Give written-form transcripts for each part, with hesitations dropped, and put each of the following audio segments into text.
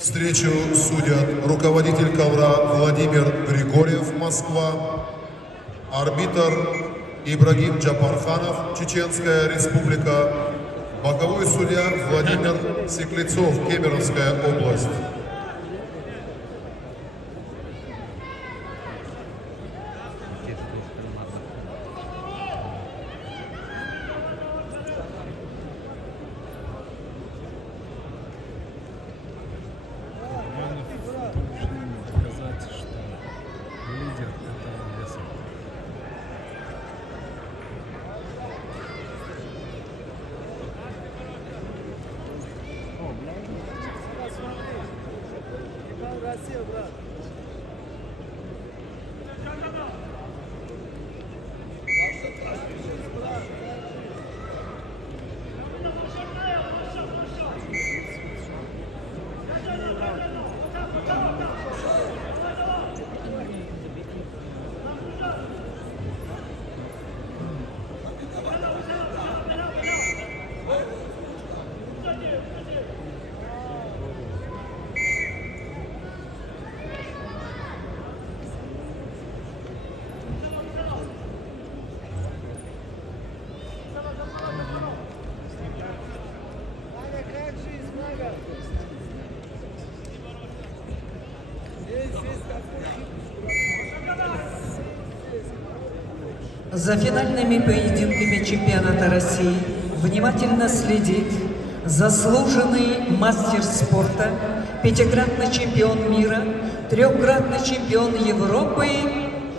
Встречу судят руководитель ковра Владимир Григорьев, Москва, арбитр Ибрагим Джапарханов, Чеченская Республика, боковой судья Владимир Секлецов, Кемеровская область. За финальными поединками чемпионата России внимательно следит заслуженный мастер спорта, пятикратный чемпион мира, трехкратный чемпион Европы,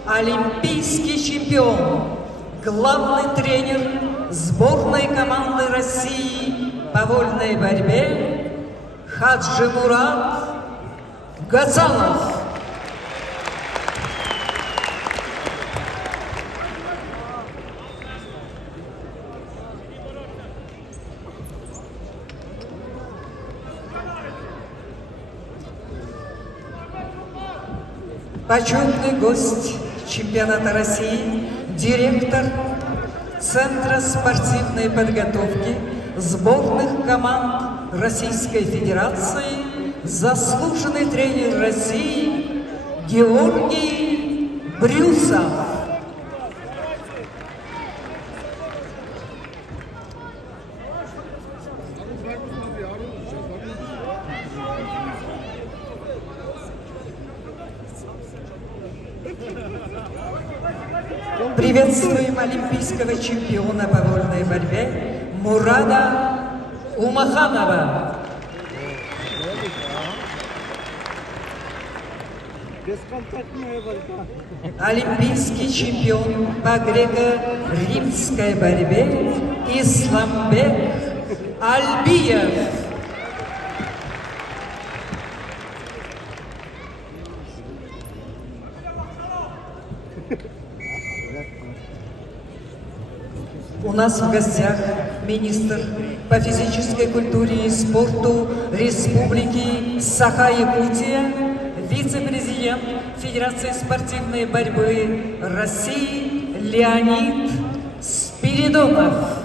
олимпийский чемпион, главный тренер сборной команды России по вольной борьбе Хаджимурат Гацалов. Почетный гость чемпионата России, директор Центра спортивной подготовки сборных команд Российской Федерации, заслуженный тренер России Георгий Брюсов. Приветствуем олимпийского чемпиона по вольной борьбе Мурада Умаханова. Олимпийский чемпион по греко-римской борьбе Исламбек Альбиев. У нас в гостях министр по физической культуре и спорту Республики Саха-Якутия, вице-президент Федерации спортивной борьбы России Леонид Спиридонов.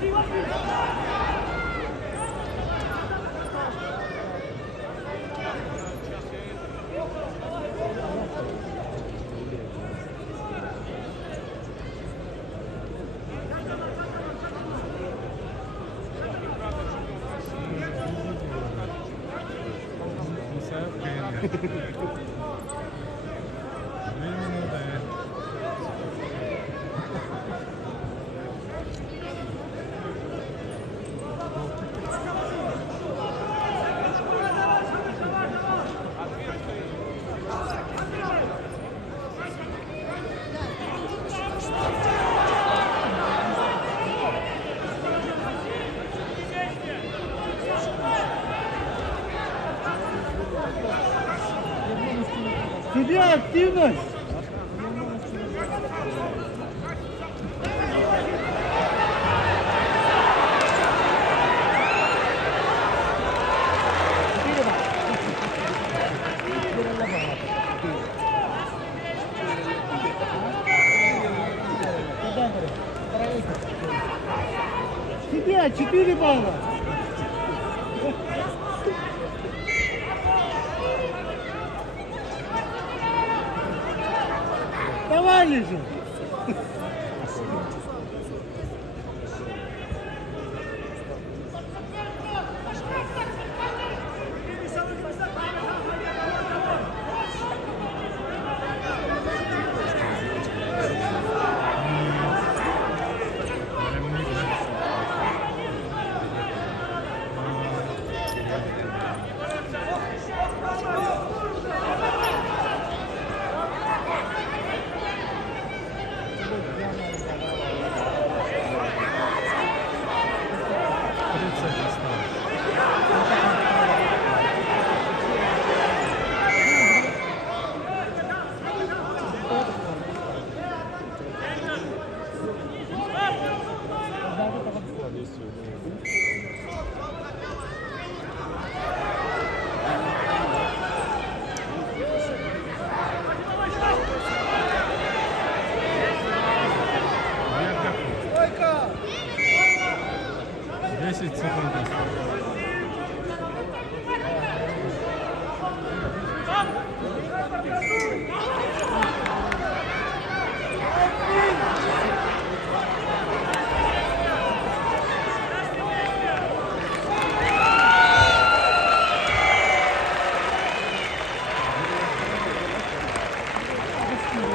Спасибо. Судья, активность! Судья, 4 балла! Давай же!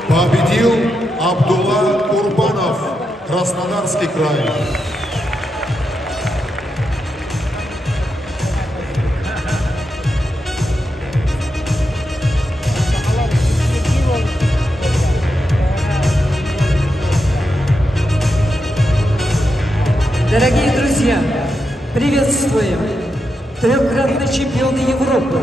Победил Абдулла Курбанов, Краснодарский край. Дорогие друзья, приветствуем! Трехкратный чемпион Европы,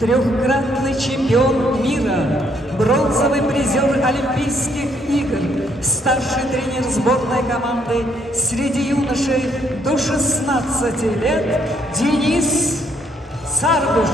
трехкратный чемпион мира, бронзовый призер Олимпийских игр, старший тренер сборной команды среди юношей до 16 лет Денис Сарбуш.